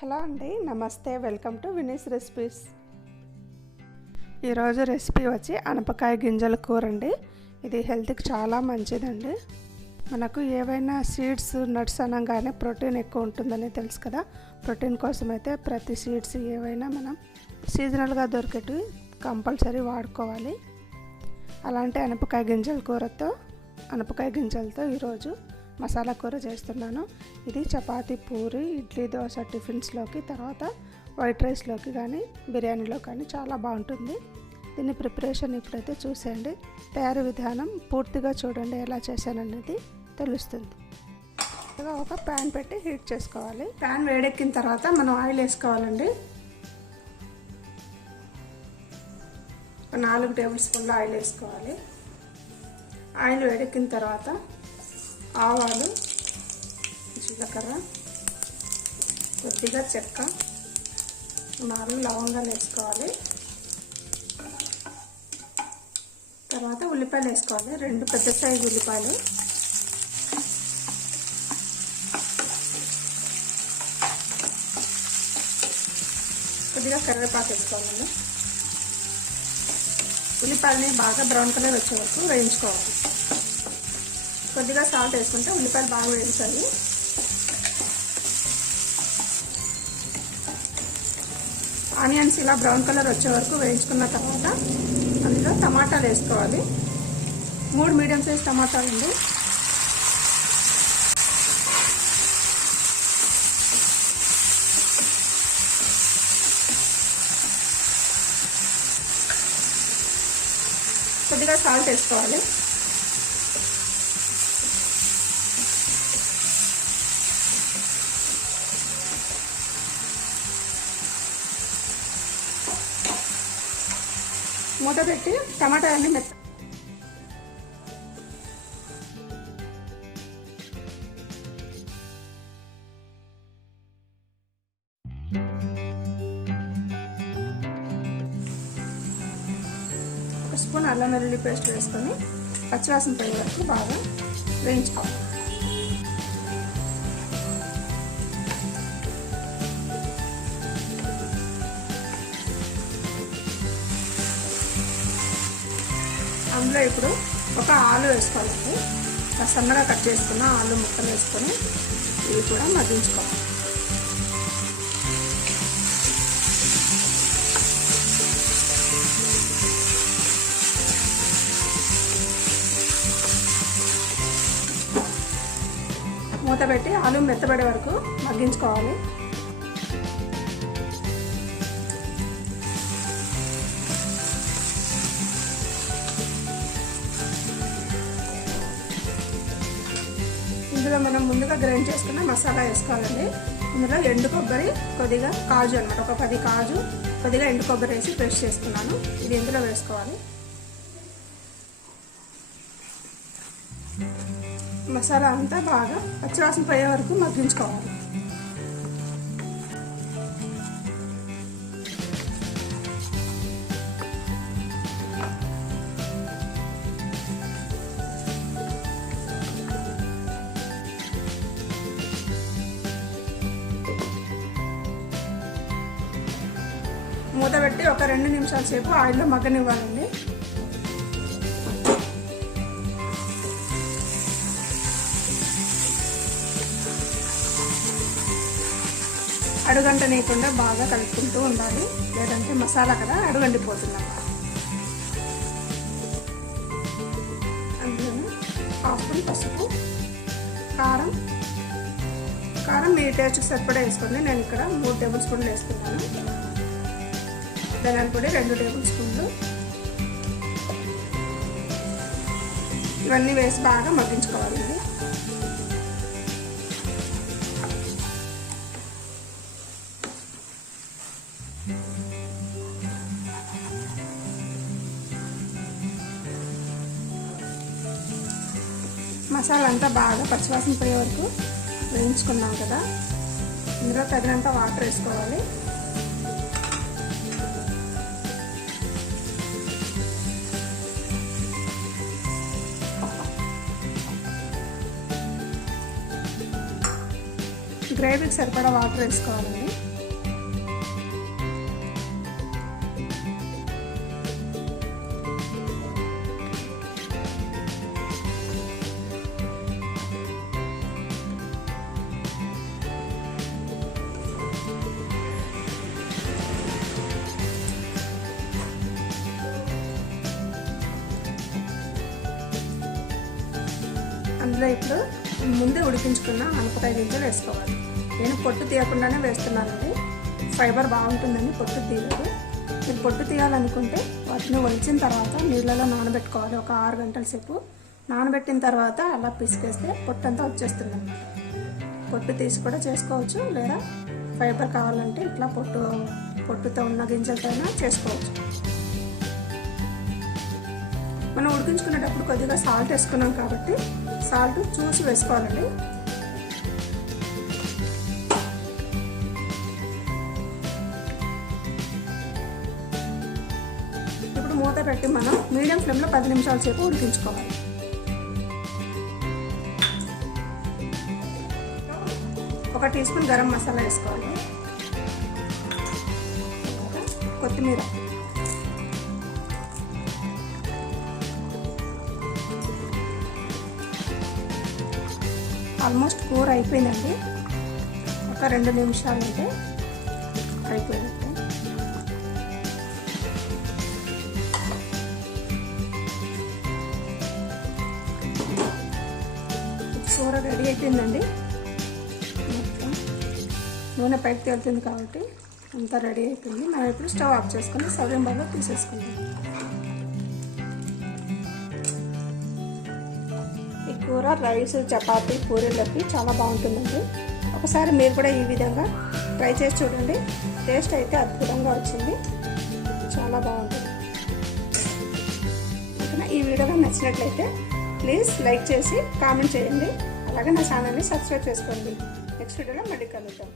Hello అండి, నమస్తే. Welcome to Vini's recipes. ఈరోజు రెసిపీ వచ్చి అనపకాయ గింజల కూర అండి. ఇది హెల్త్కి చాలా మంచిదండి. మనకు ఏవైనా సీడ్స్ నట్స్ అనగానే ప్రోటీన్ ఎక్కువ ఉంటుందని తెలుసు కదా. ప్రోటీన్ కోసం అయితే ప్రతి సీడ్స్ ఏవైనా మనం సీజనల్గా దొరికేటివి కంపల్సరీ వాడుకోవాలి. అలాంటి అనపకాయ గింజలతో ఈరోజు మసాలా కూర చేస్తున్నాను. ఇది చపాతి, పూరి, ఇడ్లీ, దోస టిఫిన్స్లోకి, తర్వాత వైట్ రైస్లోకి కానీ బిర్యానీలో కానీ చాలా బాగుంటుంది. దీని ప్రిపరేషన్ ఇప్పుడైతే చూసేయండి. తయారీ విధానం పూర్తిగా చూడండి, ఎలా చేశాననేది తెలుస్తుంది. ఒక ప్యాన్ పెట్టి హీట్ చేసుకోవాలి. ప్యాన్ వేడెక్కిన తర్వాత మనం ఆయిల్ వేసుకోవాలండి. 4 టేబుల్ స్పూన్ల ఆయిల్ వేసుకోవాలి. ఆయిల్ వేడెక్కిన తర్వాత ఆవాలు, జీలకర్ర, కొద్దిగా చెక్క, 4 లవంగాలు వేసుకోవాలి. తర్వాత ఉల్లిపాయలు వేసుకోవాలి. 2 పెద్ద సైజు ఉల్లిపాయలు, కొద్దిగా కరివేపాకు వేసుకోవాలి. ఉల్లిపాయలని బాగా బ్రౌన్ కలర్ వచ్చే వరకు వేయించుకోవాలి. కొద్దిగా సాల్ట్ వేసుకుంటే ఉల్లిపాయలు బాగా వేయించాలి. ఆనియన్స్ ఇలా బ్రౌన్ కలర్ వచ్చే వరకు వేయించుకున్న తర్వాత అందులో టమాటాలు వేసుకోవాలి. 3 మీడియం సైజ్ టమాటాలు అండి. కొద్దిగా సాల్ట్ వేసుకోవాలి. మూత పెట్టి టమాటాలన్నీ మెత్త ఒక స్పూన్ అల్లం వెల్లుల్లి పేస్ట్ వేసుకొని పచ్చివాసన పోయే వరకు బాగా వేయించుకోవాలి. అందులో ఇప్పుడు ఒక ఆలు వేసుకోవాలండి. సన్నగా కట్ చేసుకున్న ఆలు ముక్కలు వేసుకొని ఇవి కూడా మగ్గించుకోవాలి. మూత పెట్టి ఆలు మెత్తబడే వరకు మగ్గించుకోవాలి. ఇందులో మనం ముందుగా గ్రైండ్ చేసుకున్న మసాలా వేసుకోవాలండి. ఇందులో ఎండు కొబ్బరి, కొద్దిగా కాజు అనమాట, ఒక 10 కాజు, కొద్దిగా ఎండు కొబ్బరి వేసి పేస్ట్ చేసుకున్నాను. ఇది ఇందులో వేసుకోవాలి. మసాలా అంతా బాగా పచ్చివాసన పోయే వరకు మగ్గించుకోవాలి. మూత పెట్టి ఒక 2 నిమిషాల సేపు ఆయిల్లో మగ్గనివ్వాలండి. అడుగంట నీకుండా బాగా కలుపుకుంటూ ఉండాలి, లేదంటే మసాలా కదా అడుగండిపోతుంది. అందులో 1/2 స్పూన్ పసుపు, కారం మీ టేస్ట్కి సరిపడా వేసుకోండి. నేను ఇక్కడ 3 టేబుల్ స్పూన్లు వేసుకున్నాను. ధనియాల పొడి 2 టేబుల్ స్పూన్లు. ఇవన్నీ వేసి బాగా మగ్గించుకోవాలండి. మసాలా అంతా బాగా పచ్చివాసన పోయే వరకు వేయించుకున్నాం కదా. ఇందులో తగినంత వాటర్ వేసుకోవాలి. గ్రేవీకి సరిపడా వాటర్ వేసుకోవాలండి. ఇందులో ఇప్పుడు ముందే ఉడికించుకున్న అనపకాయ గింజలు వేసుకోవాలి. నేను పొట్టు తీయకుండానే వేస్తున్నానండి. ఫైబర్ బాగుంటుందని పొట్టు తీయలేదు. మీరు పొట్టు తీయాలనుకుంటే వాటిని ఒలిచిన తర్వాత నీళ్ళలో నానబెట్టుకోవాలి. ఒక 6 గంటల సేపు నానబెట్టిన తర్వాత అలా పిసికేస్తే పొట్టు అంతా వచ్చేస్తుంది అన్నమాట. పొట్టు తీసి కూడా చేసుకోవచ్చు, లేదా ఫైబర్ కావాలంటే ఇట్లా పొట్టుతో ఉన్న గింజలతో చేసుకోవచ్చు. మనం ఉడికించుకునేటప్పుడు కొద్దిగా సాల్ట్ వేసుకున్నాం కాబట్టి సాల్ట్ చూసి వేసుకోవాలండి. ఇప్పుడు మూత పెట్టి మనం మీడియం ఫ్లేమ్లో 10 నిమిషాల సేపు ఉడికించుకోవాలి. ఒక టీ స్పూన్ గరం మసాలా వేసుకోవాలి, కొత్తిమీర, ఆల్మోస్ట్ కూర అయిపోయిందండి. ఒక 2 నిమిషాలు అయితే అయిపోయినట్టు. కూర రెడీ అయిపోయిందండి. నూనె పైకి తేలుతుంది కాబట్టి అంతా రెడీ అయిపోయింది. మనం ఇప్పుడు స్టవ్ ఆఫ్ చేసుకొని సర్వింగ్ బౌల్లో తీసేసుకుందాం. ఈ కూర రైస్, చపాతీ, పూరీలోకి చాలా బాగుంటుందండి. ఒకసారి మీరు కూడా ఈ విధంగా ట్రై చేసి చూడండి. టేస్ట్ అయితే అద్భుతంగా వచ్చింది, చాలా బాగుంటుంది. ఓకేనా? ఈ వీడియోలో నచ్చినట్లయితే ప్లీజ్ లైక్ చేసి కామెంట్ చేయండి. అలాగే నా ఛానల్ని సబ్స్క్రైబ్ చేసుకోండి. నెక్స్ట్ వీడియోలో మళ్ళీ కలుద్దాం.